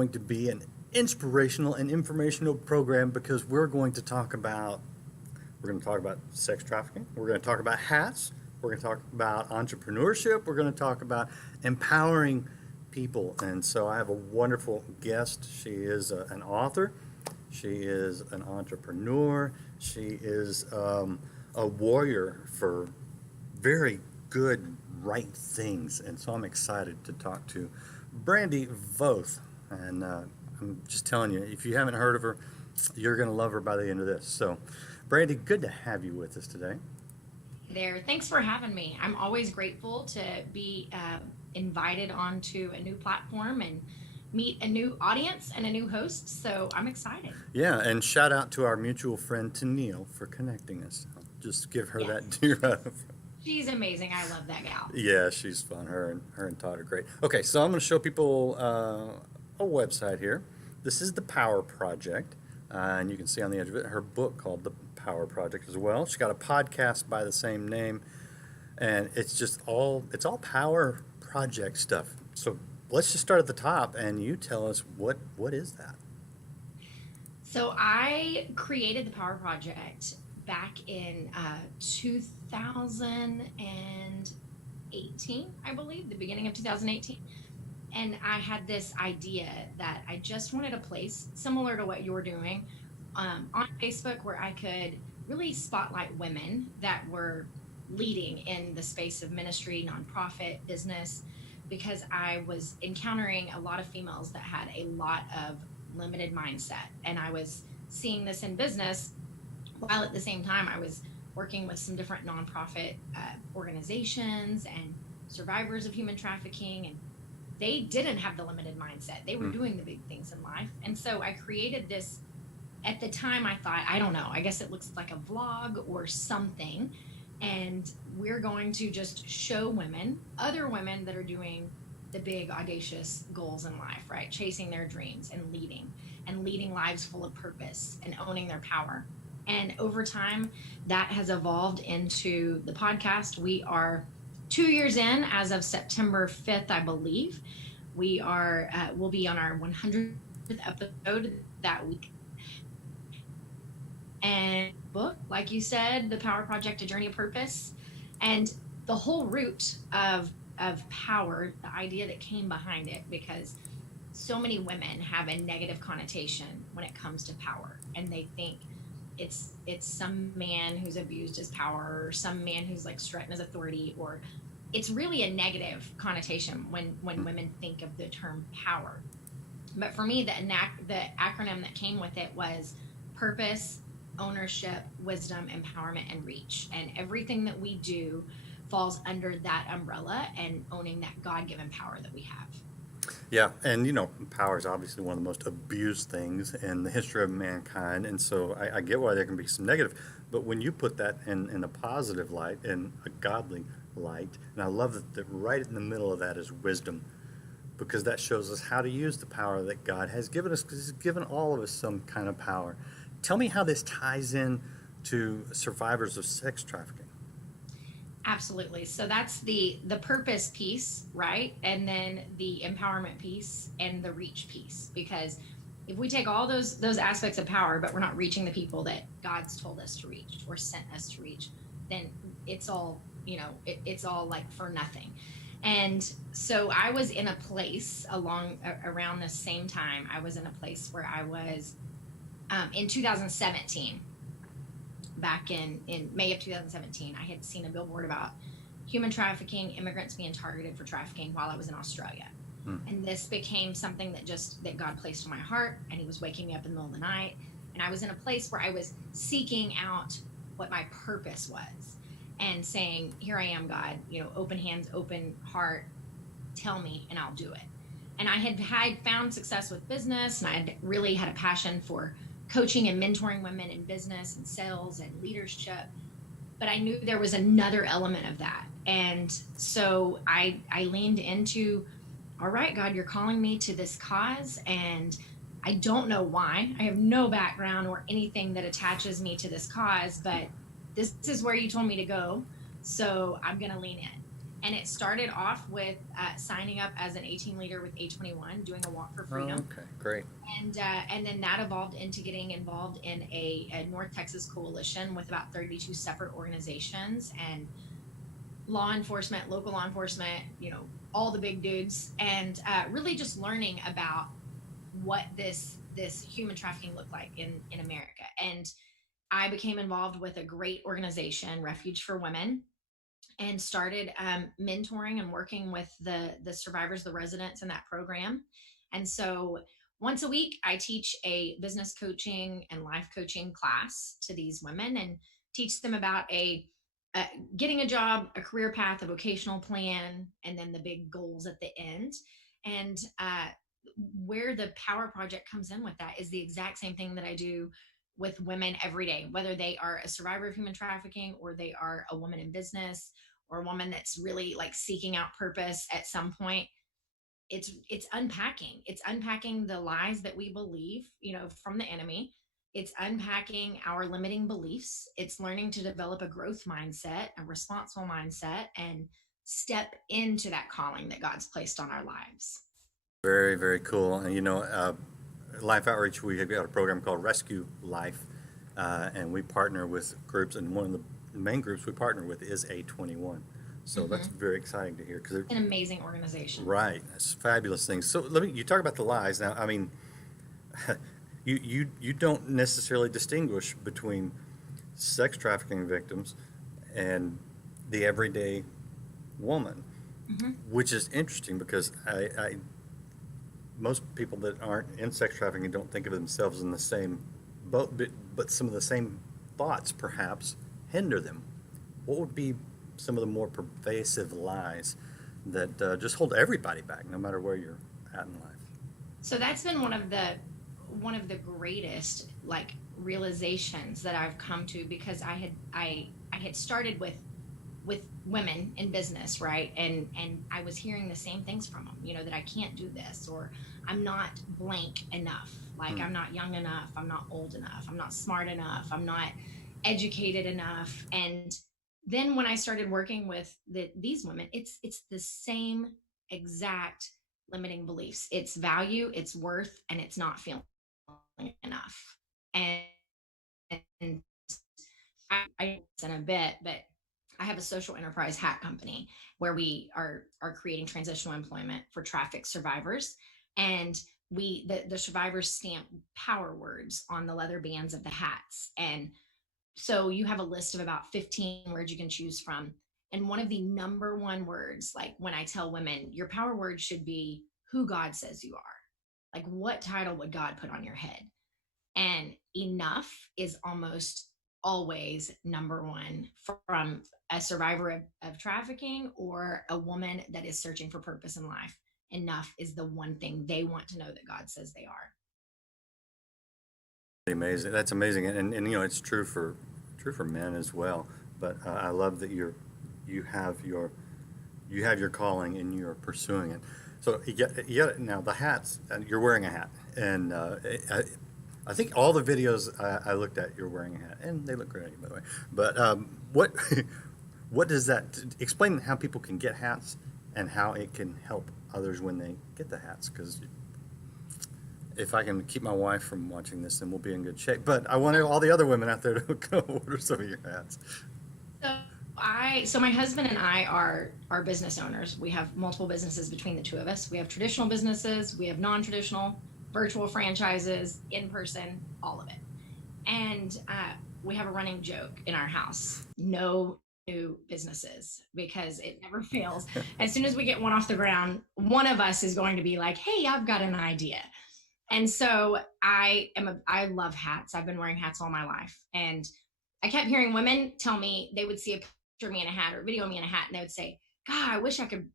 going to be an inspirational and informational program because we're going to talk about sex trafficking. We're going to talk about hats. We're going to talk about entrepreneurship. We're going to talk about empowering people. And so I have a wonderful guest. She is an author. She is an entrepreneur. She is a warrior for very good, right things. And so I'm excited to talk to Brandi Voth. And I'm just telling you, if you haven't heard of her, you're going to love her by the end of this. So, Brandi, good to have you with us today. There. Thanks for having me. I'm always grateful to be invited onto a new platform and meet a new audience and a new host. So I'm excited. Yeah, and shout out to our mutual friend Tennille for connecting us. I'll just give her that due. She's amazing. I love that gal. Yeah, she's fun. Her and Todd are great. Okay, so I'm going to show people a website here. This is the Power Project, and you can see on the edge of it her book called The Power Project as well. She's got a podcast by the same name, and it's all power project stuff. So let's just start at the top, and you tell us what is that? So I created the Power Project back in 2018, I believe, the beginning of 2018. And I had this idea that I just wanted a place similar to what you're doing on Facebook where I could really spotlight women that were leading in the space of ministry, nonprofit, business, because I was encountering a lot of females that had a lot of limited mindset. And I was seeing this in business while at the same time I was working with some different nonprofit organizations and survivors of human trafficking, and they didn't have the limited mindset. They were doing the big things in life. And so I created this. At the time I thought, I don't know, I guess it looks like a vlog or something. And we're going to just show women, other women that are doing the big audacious goals in life, right? Chasing their dreams and leading lives full of purpose and owning their power. And over time that has evolved into the podcast. We are 2 years in as of September 5th, I believe. We'll be on our 100th episode that week. And book, like you said, The Power Project, A Journey of Purpose. And the whole root of power, the idea that came behind it, because so many women have a negative connotation when it comes to power. And they think it's some man who's abused his power, or some man who's like strutting his authority, or it's really a negative connotation when women think of the term power. But for me, the acronym that came with it was purpose, ownership, wisdom, empowerment, and reach. And everything that we do falls under that umbrella and owning that God-given power that we have. Yeah, and power is obviously one of the most abused things in the history of mankind, and so I get why there can be some negative, but when you put that in a positive light, in a godly light, and I love that right in the middle of that is wisdom, because that shows us how to use the power that God has given us, because He's given all of us some kind of power. Tell me how this ties in to survivors of sex trafficking. Absolutely. So that's the purpose piece, right? And then the empowerment piece and the reach piece. Because if we take all those aspects of power, but we're not reaching the people that God's told us to reach or sent us to reach, then it's all, it's all like for nothing. And so I was in a place around the same time. I was in a place where I was in 2017. Back in May of 2017, I had seen a billboard about human trafficking, immigrants being targeted for trafficking while I was in Australia. And this became something that God placed on my heart, and He was waking me up in the middle of the night. And I was in a place where I was seeking out what my purpose was and saying, here I am, God, open hands, open heart, tell me, and I'll do it. And I had found success with business, and I had really had a passion for coaching and mentoring women in business and sales and leadership. But I knew there was another element of that. And so I leaned into, all right, God, you're calling me to this cause, and I don't know why. I have no background or anything that attaches me to this cause, but this is where you told me to go. So I'm going to lean in. And it started off with signing up as an 18 leader with A21, doing a walk for Oh, freedom. okay, great. And then that evolved into getting involved in a North Texas coalition with about 32 separate organizations and law enforcement, local law enforcement, all the big dudes, and really just learning about what this human trafficking looked like in America. And I became involved with a great organization, Refuge for Women, and started mentoring and working with the survivors, the residents in that program. And so once a week, I teach a business coaching and life coaching class to these women and teach them about a getting a job, a career path, a vocational plan, and then the big goals at the end. And where the Power Project comes in with that is the exact same thing that I do with women every day, whether they are a survivor of human trafficking or they are a woman in business or a woman that's really like seeking out purpose at some point. It's unpacking the lies that we believe, from the enemy. It's unpacking our limiting beliefs. It's learning to develop a growth mindset, a responsible mindset, and step into that calling that God's placed on our lives. Very, very cool. And Life Outreach, we have got a program called Rescue Life, and we partner with groups, and one of the main groups we partner with is A21. So that's Mm-hmm. very exciting to hear because An amazing organization. right, that's fabulous things. So you talk about the lies now. I mean, you don't necessarily distinguish between sex trafficking victims and the everyday woman, Mm-hmm. which is interesting because I most people that aren't in sex trafficking don't think of themselves in the same boat, but some of the same thoughts perhaps hinder them. What would be some of the more pervasive lies that just hold everybody back, no matter where you're at in life? So that's been one of the greatest like realizations that I've come to, because I had started with women in business, right? And I was hearing the same things from them, that I can't do this, or I'm not blank enough, like Hmm. I'm not young enough, I'm not old enough, I'm not smart enough, I'm not educated enough. And then when I started working with these women, it's the same exact limiting beliefs. It's value, it's worth, and it's not feeling enough. And I in a bit, but I have a social enterprise hat company where we are creating transitional employment for traffic survivors, and the survivors stamp power words on the leather bands of the hats. And so you have a list of about 15 words you can choose from. And one of the number one words, like when I tell women, your power word should be who God says you are. Like, what title would God put on your head? And enough is almost always number one from a survivor of trafficking or a woman that is searching for purpose in life. Enough is the one thing they want to know that God says they are. Amazing. That's amazing, and it's true for men as well. But I love that you have your you have your calling and you're pursuing it. So now the hats. And you're wearing a hat, and I think all the videos I looked at, you're wearing a hat, and they look great, by the way. But what does that explain? How people can get hats and how it can help others when they get the hats? Because if I can keep my wife from watching this, then we'll be in good shape. But I want all the other women out there to go order some of your hats. So so my husband and I are business owners. We have multiple businesses between the two of us. We have traditional businesses, we have non-traditional, virtual franchises, in person, all of it. And we have a running joke in our house: no new businesses, because it never fails. As soon as we get one off the ground, one of us is going to be like, "Hey, I've got an idea." And so I love hats. I've been wearing hats all my life. And I kept hearing women tell me they would see a picture of me in a hat or a video of me in a hat, and they would say, "God, I wish I could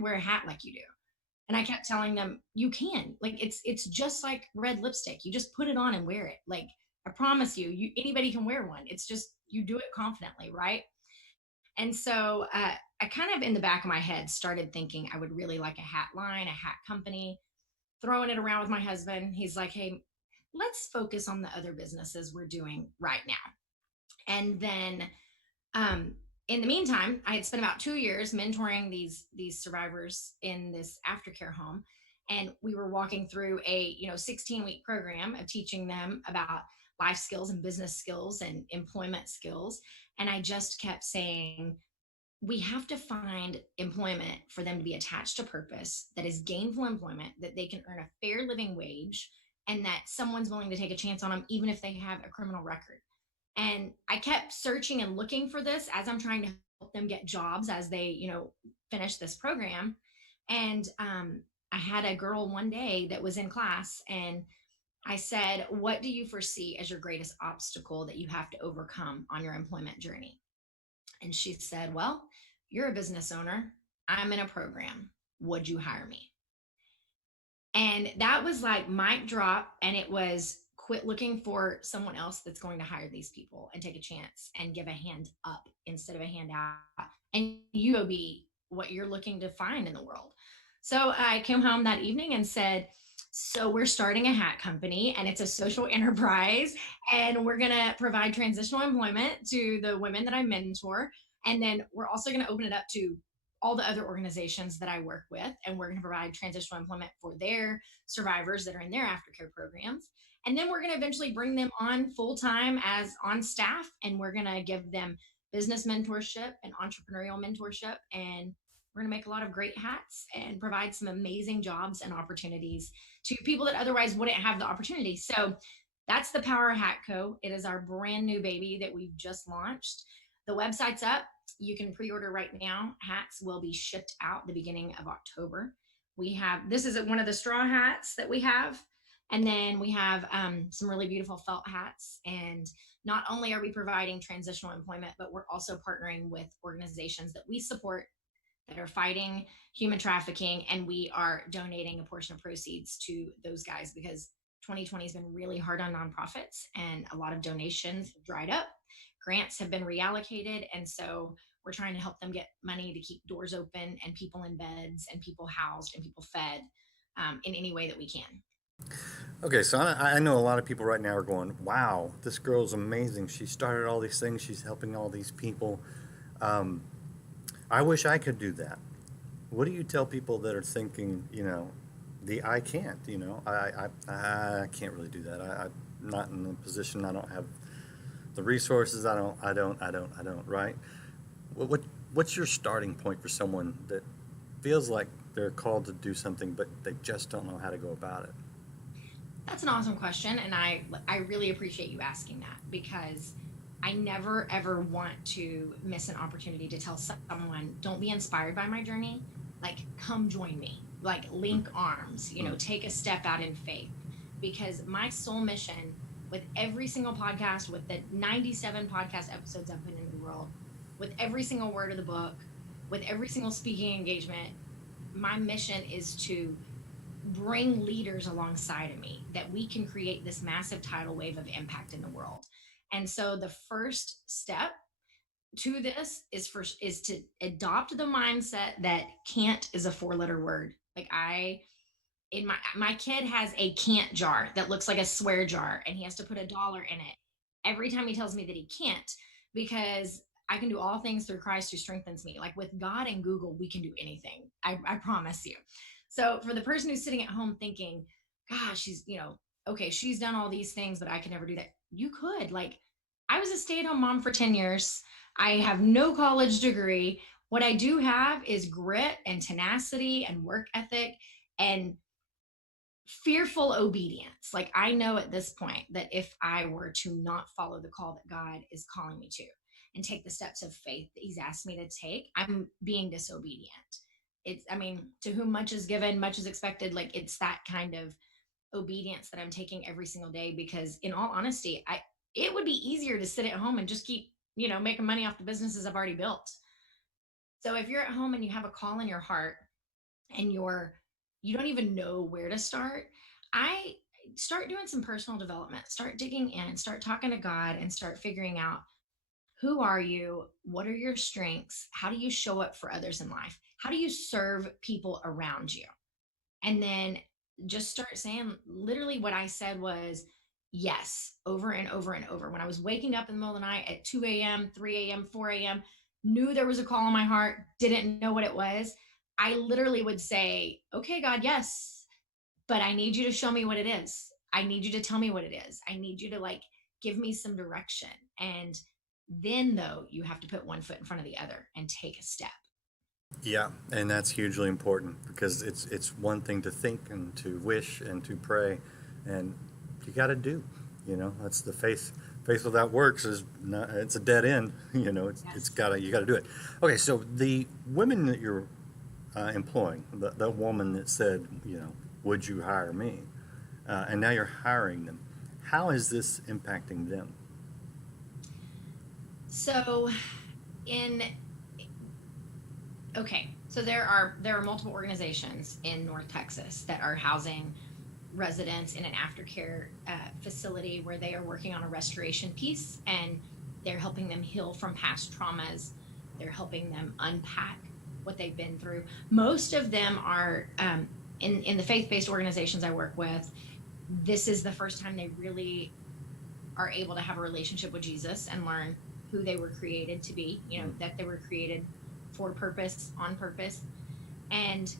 wear a hat like you do." And I kept telling them, "You can. Like, it's just like red lipstick. You just put it on and wear it. Like, I promise anybody can wear one. It's just you do it confidently, right?" And so I kind of in the back of my head started thinking I would really like a hat line, a hat company, throwing it around with my husband. He's like, "Hey, let's focus on the other businesses we're doing right now." And then in the meantime, I had spent about 2 years mentoring these survivors in this aftercare home, and we were walking through a 16-week program of teaching them about life skills and business skills and employment skills. And I just kept saying, we have to find employment for them to be attached to purpose, that is gainful employment, that they can earn a fair living wage, and that someone's willing to take a chance on them even if they have a criminal record. And I kept searching and looking for this as I'm trying to help them get jobs as they finish this program. And I had a girl one day that was in class, and I said, what do you foresee as your greatest obstacle that you have to overcome on your employment journey? And she said, well, you're a business owner, I'm in a program, would you hire me? And that was like mic drop. And it was, quit looking for someone else that's going to hire these people and take a chance and give a hand up instead of a hand out. And you will be what you're looking to find in the world. So I came home that evening and said, so we're starting a hat company, and it's a social enterprise, and we're going to provide transitional employment to the women that I mentor. And then we're also going to open it up to all the other organizations that I work with, and we're going to provide transitional employment for their survivors that are in their aftercare programs. And then we're going to eventually bring them on full time as on staff, and we're going to give them business mentorship and entrepreneurial mentorship. And we're going to make a lot of great hats and provide some amazing jobs and opportunities to people that otherwise wouldn't have the opportunity. So that's the Power Hat Co. It is our brand new baby that we've just launched. The website's up. You can pre-order right now. Hats will be shipped out the beginning of October. We have, this is one of the straw hats that we have. And then we have some really beautiful felt hats. And not only are we providing transitional employment, but we're also partnering with organizations that we support that are fighting human trafficking. And we are donating a portion of proceeds to those guys because 2020 has been really hard on nonprofits, and a lot of donations dried up. Grants have been reallocated. And so we're trying to help them get money to keep doors open and people in beds and people housed and people fed in any way that we can. Okay, so I know a lot of people right now are going, wow, this girl's amazing. She started all these things. She's helping all these people. Um, I wish I could do that. What do you tell people that are thinking, I can't, I can't really do that. I'm not in a position. I don't have the resources. I don't, right? What's your starting point for someone that feels like they're called to do something, but they just don't know how to go about it? That's an awesome question, and I really appreciate you asking that, because I never ever want to miss an opportunity to tell someone, don't be inspired by my journey, like come join me, like link arms, Mm. take a step out in faith, because my sole mission with every single podcast, with the 97 podcast episodes I've put in the world, with every single word of the book, with every single speaking engagement, my mission is to bring leaders alongside of me, that we can create this massive tidal wave of impact in the world. And so the first step to this is to adopt the mindset that can't is a four-letter word. Like in my kid has a can't jar that looks like a swear jar, and he has to put $1 in it every time he tells me that he can't, because I can do all things through Christ who strengthens me. Like with God and Google, we can do anything. I promise you. So for the person who's sitting at home thinking, gosh, okay, she's done all these things, but I can never do that. You could. Like, I was a stay-at-home mom for 10 years. I have no college degree. What I do have is grit and tenacity and work ethic and fearful obedience. Like, I know at this point that if I were to not follow the call that God is calling me to and take the steps of faith that he's asked me to take, I'm being disobedient. I mean, to whom much is given, much is expected. Like, it's that kind of obedience that I'm taking every single day, because in all honesty, it would be easier to sit at home and just keep, making money off the businesses I've already built. So if you're at home and you have a call in your heart, and you don't even know where to start, I start doing some personal development, start digging in, start talking to God, and start figuring out, who are you? What are your strengths? How do you show up for others in life? How do you serve people around you? And then just start saying, literally what I said was yes over and over and over. When I was waking up in the middle of the night at 2 a.m., 3 a.m., 4 a.m., knew there was a call on my heart, didn't know what it was, I literally would say, okay, God, yes, but I need you to show me what it is. I need you to tell me what it is. I need you to like give me some direction. And then though, you have to put one foot in front of the other and take a step. Yeah, and that's hugely important because it's one thing to think and to wish and to pray, and you got to do. That's the faith. Faith without works is not. It's a dead end. It's Yes. gotta you got to do it. Okay, so the women that you're employing, the woman that said, would you hire me? And now you're hiring them. How is this impacting them? So in okay, so there are multiple organizations in North Texas that are housing residents in an aftercare facility where they are working on a restoration piece, and they're helping them heal from past traumas. They're helping them unpack what they've been through. Most of them are in the faith-based organizations I work with. This is the first time they really are able to have a relationship with Jesus and learn who they were created to be, that they were created for purpose, on purpose. And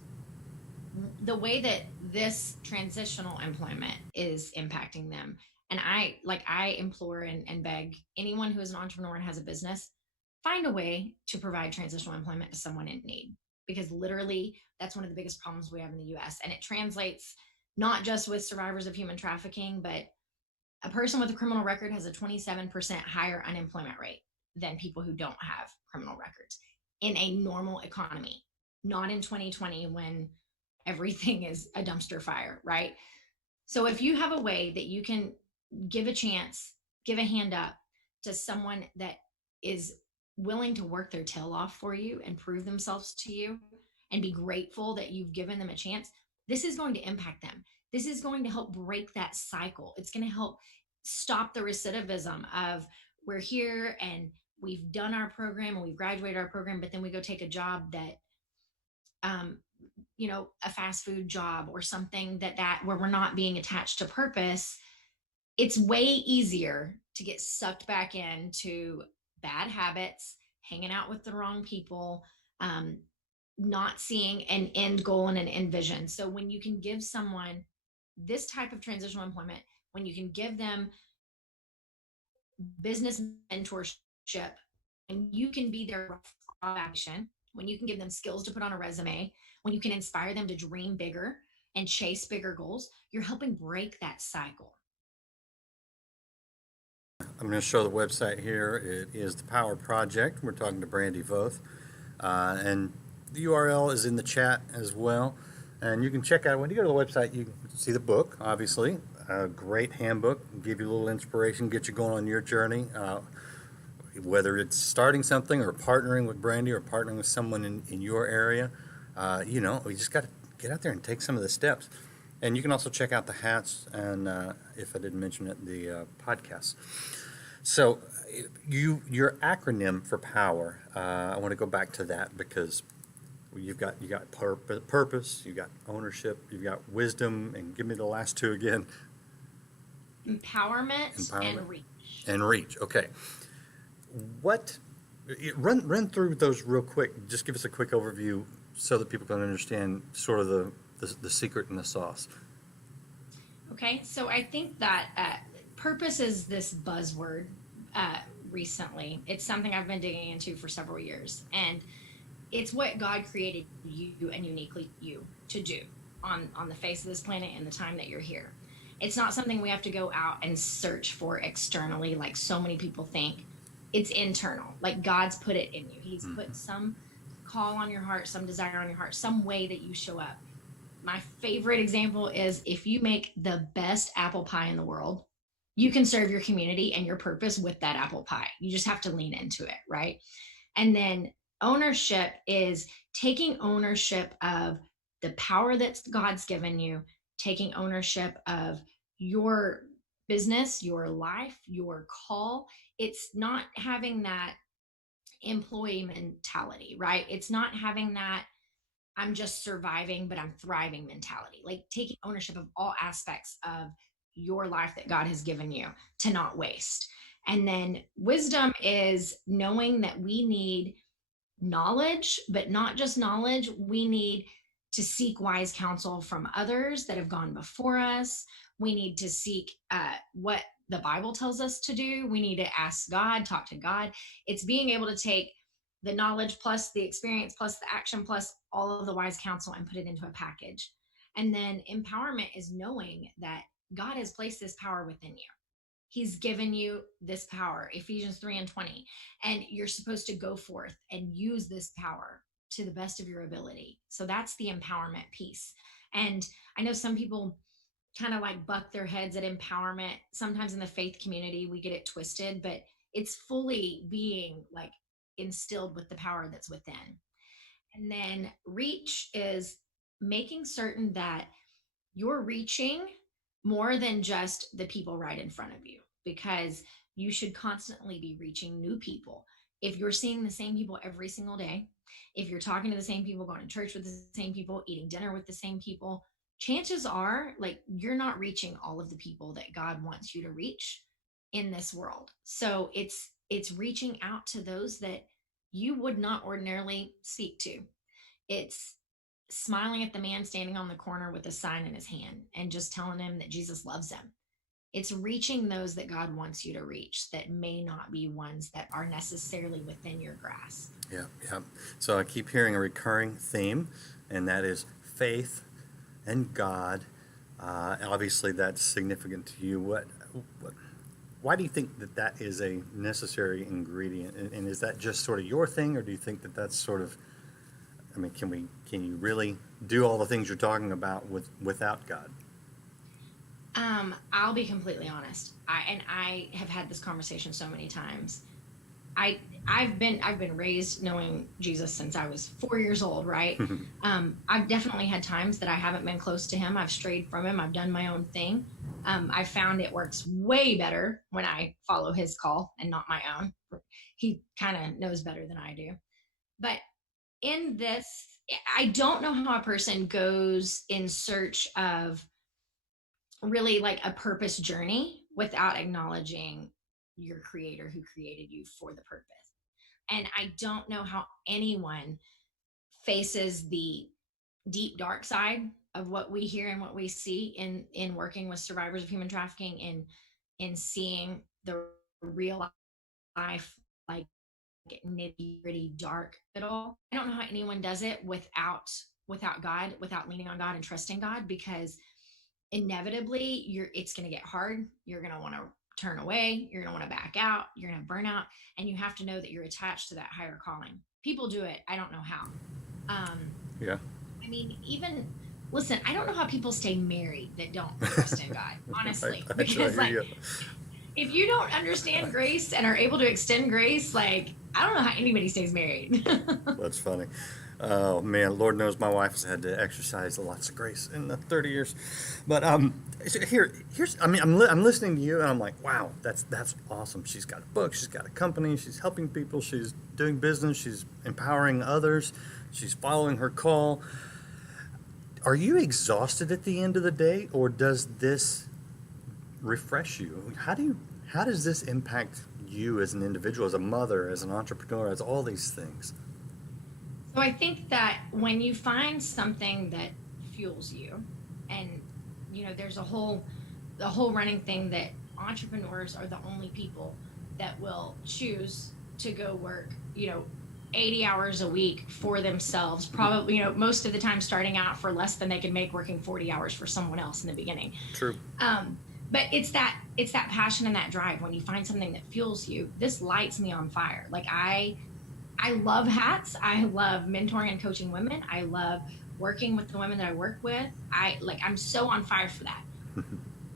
the way that this transitional employment is impacting them, and I implore and beg anyone who is an entrepreneur and has a business, find a way to provide transitional employment to someone in need, because literally that's one of the biggest problems we have in the US, and it translates not just with survivors of human trafficking, but a person with a criminal record has a 27% higher unemployment rate than people who don't have criminal records in a normal economy, not in 2020 when everything is a dumpster fire, right? So if you have a way that you can give a chance, give a hand up to someone that is willing to work their tail off for you and prove themselves to you and be grateful that you've given them a chance, this is going to impact them. This is going to help break that cycle. It's going to help stop the recidivism of we're here and we've done our program and we've graduated our program, but then we go take a job that um, a fast food job or something that where we're not being attached to purpose. It's way easier to get sucked back into bad habits, hanging out with the wrong people, um, not seeing an end goal and an end vision. So when you can give someone this type of transitional employment, when you can give them business mentorship, and you can be their action, when you can give them skills to put on a resume, when you can inspire them to dream bigger and chase bigger goals, you're helping break that cycle. I'm going to show the website here. It is the Power Project. We're talking to Brandi Voth. And the URL is in the chat as well. And you can check out, when you go to the website, you can see the book, obviously. A great handbook, give you a little inspiration, get you going on your journey. Whether it's starting something or partnering with Brandi or partnering with someone in your area, we just got to get out there and take some of the steps. And you can also check out the hats and, if I didn't mention it, the podcast. So your acronym for power, I want to go back to that because you got purpose, you got ownership, you've got wisdom, and give me the last two again. Empowerment. Empowerment And reach. and reach. Okay, what run through those real quick. Just give us a quick overview so that people can understand sort of the secret and the sauce. Okay, so I think that purpose is this buzzword recently. It's something I've been digging into for several years, and it's what God created you and uniquely you to do on the face of this planet in the time that you're here. It's not something we have to go out and search for externally, like so many people think. It's internal. Like God's put it in you. He's put some call on your heart, some desire on your heart, some way that you show up. My favorite example is if you make the best apple pie in the world, you can serve your community and your purpose with that apple pie. You just have to lean into it, right? And then ownership is taking ownership of the power that God's given you, taking ownership of your business, your life, your call. It's not having that employee mentality, right? It's not having that I'm just surviving, but I'm thriving mentality. Like taking ownership of all aspects of your life that God has given you to not waste. And then wisdom is knowing that we need knowledge, but not just knowledge. We need to seek wise counsel from others that have gone before us. We need to seek what the Bible tells us to do. We need to ask God, talk to God. It's being able to take the knowledge plus the experience plus the action plus all of the wise counsel and put it into a package. And then empowerment is knowing that God has placed this power within you. He's given you this power, Ephesians 3:20, and you're supposed to go forth and use this power to the best of your ability. So that's the empowerment piece. And I know some people kind of like buck their heads at empowerment. Sometimes in the faith community, we get it twisted, but it's fully being like instilled with the power that's within. And then reach is making certain that you're reaching more than just the people right in front of you, because you should constantly be reaching new people. If you're seeing the same people every single day, if you're talking to the same people, going to church with the same people, eating dinner with the same people, chances are like you're not reaching all of the people that God wants you to reach in this world. So it's reaching out to those that you would not ordinarily speak to. It's smiling at the man standing on the corner with a sign in his hand and just telling him that Jesus loves him. It's reaching those that God wants you to reach that may not be ones that are necessarily within your grasp. Yeah, yeah. So I keep hearing a recurring theme, and that is faith and God. Obviously, that's significant to you. Why do you think that that is a necessary ingredient? And is that just sort of your thing, or do you think that that's sort of, I mean, can you really do all the things you're talking about without God? I'll be completely honest. I have had this conversation so many times. I've been raised knowing Jesus since I was 4 years old, right? I've definitely had times that I haven't been close to him. I've strayed from him. I've done my own thing. I found it works way better when I follow his call and not my own. He kind of knows better than I do. But in this, I don't know how a person goes in search of really like a purpose journey without acknowledging your creator who created you for the purpose. And I don't know how anyone faces the deep dark side of what we hear and what we see in working with survivors of human trafficking, in seeing the real life, like nitty gritty dark at all. I don't know how anyone does it without God, without leaning on God and trusting God, because inevitably it's going to get hard. You're going to want to turn away. You're going to want to back out. You're going to burn out, and you have to know that you're attached to that higher calling. People do it. I don't know how. Yeah. I mean, even listen, I don't know how people stay married that don't trust in God, honestly, because like if you don't understand grace and are able to extend grace, like I don't know how anybody stays married. That's funny. Oh man, Lord knows my wife has had to exercise lots of grace in the 30 years. But here's I mean, I'm listening to you and I'm like, wow, that's awesome. She's got a book, she's got a company, she's helping people, she's doing business, she's empowering others, she's following her call. Are you exhausted at the end of the day, or does this refresh you? How does this impact you as an individual, as a mother, as an entrepreneur, as all these things? So I think that when you find something that fuels you, and there's the whole running thing that entrepreneurs are the only people that will choose to go work, 80 hours a week for themselves, probably, most of the time starting out for less than they could make working 40 hours for someone else in the beginning. True. But it's that passion and that drive. When you find something that fuels you, this lights me on fire. Like I love hats. I love mentoring and coaching women. I love working with the women that I work with. I'm so on fire for that.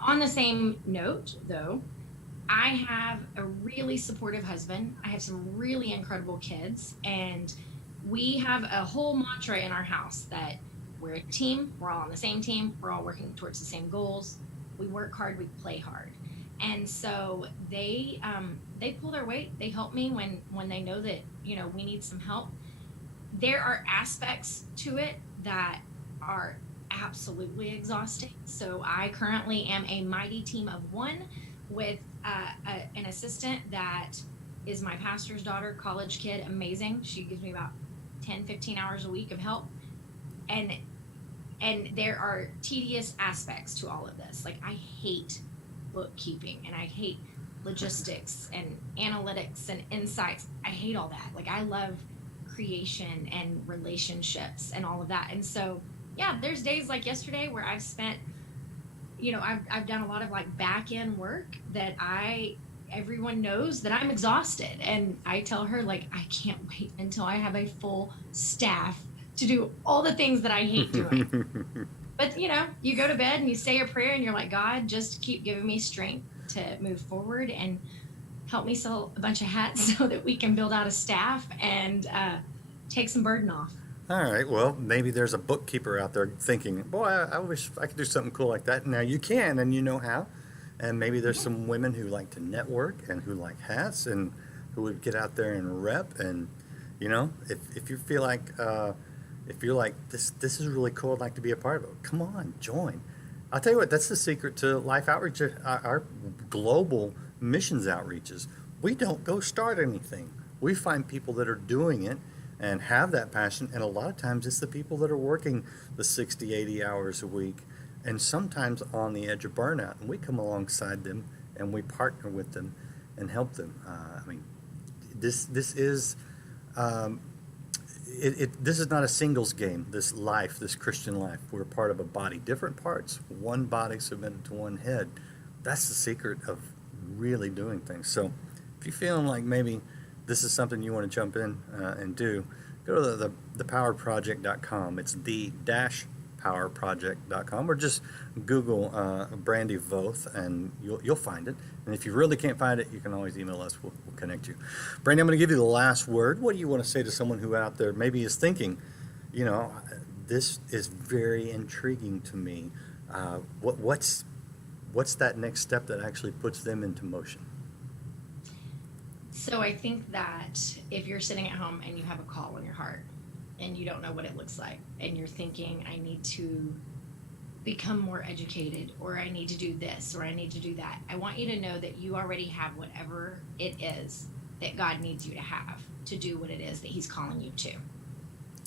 On the same note, though, I have a really supportive husband. I have some really incredible kids, and we have a whole mantra in our house that we're a team. We're all on the same team. We're all working towards the same goals. We work hard. We play hard. And so they pull their weight. They help me when they know that, we need some help. There are aspects to it that are absolutely exhausting. So I currently am a mighty team of one with an assistant that is my pastor's daughter, college kid, amazing. She gives me about 10, 15 hours a week of help. And there are tedious aspects to all of this. Like, I hate bookkeeping and I hate logistics and analytics and insights. I hate all that. Like, I love creation and relationships and all of that. And so, yeah, there's days like yesterday where I've spent, I've done a lot of like back end work that everyone knows that I'm exhausted. And I tell her, like, I can't wait until I have a full staff to do all the things that I hate doing. But, you go to bed and you say a prayer and you're like, God, just keep giving me strength to move forward and help me sell a bunch of hats so that we can build out a staff and take some burden off. All right. Well, maybe there's a bookkeeper out there thinking, boy, I wish I could do something cool like that. Now you can, and you know how. And maybe there's some women who like to network and who like hats and who would get out there and rep. And, if you feel like, if you're like, this is really cool, I'd like to be a part of it, come on, join. I'll tell you what, that's the secret to Life Outreach, our global missions outreaches. We don't go start anything. We find people that are doing it and have that passion, and a lot of times it's the people that are working the 60, 80 hours a week, and sometimes on the edge of burnout, and we come alongside them and we partner with them and help them. This is this is not a singles game. This Christian life, we're part of a body, different parts, one body submitted to one head. That's the secret of really doing things. So if you're feeling like maybe this is something you want to jump in and do, go to thepowerproject.com. It's the-powerproject.com, or just Google Brandi Voth and you'll find it. And if you really can't find it, you can always email us. We'll connect you. Brandi, I'm going to give you the last word. What do you want to say to someone who out there maybe is thinking, this is very intriguing to me. What's that next step that actually puts them into motion? So I think that if you're sitting at home and you have a call on your heart and you don't know what it looks like, and you're thinking, I need to become more educated, or I need to do this, or I need to do that, I want you to know that you already have whatever it is that God needs you to have to do what it is that He's calling you to. You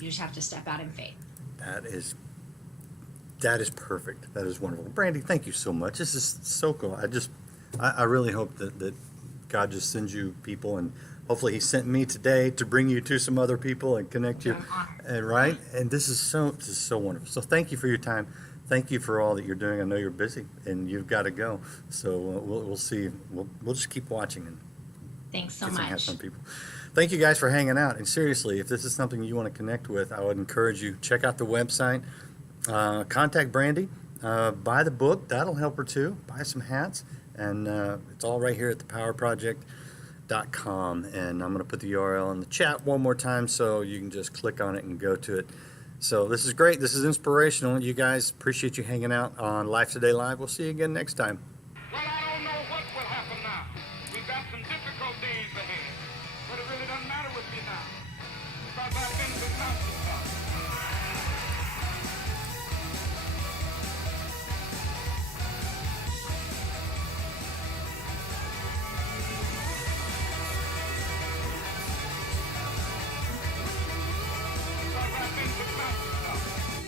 just have to step out in faith. That is perfect. That is wonderful. Brandi, thank you so much. This is so cool. I really hope that God just sends you people, and hopefully He sent me today to bring you to some other people and connect you. And right? And this is so wonderful. So thank you for your time. Thank you for all that you're doing. I know you're busy and you've got to go. So we'll see. We'll just keep watching and thanks so much. Some people. Thank you guys for hanging out. And seriously, if this is something you want to connect with, I would encourage you, check out the website, contact Brandi, buy the book. That'll help her too. Buy some hats. And it's all right here at thepowerproject.com. And I'm going to put the URL in the chat one more time so you can just click on it and go to it. So this is great. This is inspirational. You guys, appreciate you hanging out on Life Today Live. We'll see you again next time. Well, I don't know what will happen now. We've got some difficult days ahead. But it really doesn't matter with me now. Because I've been with mountaintop.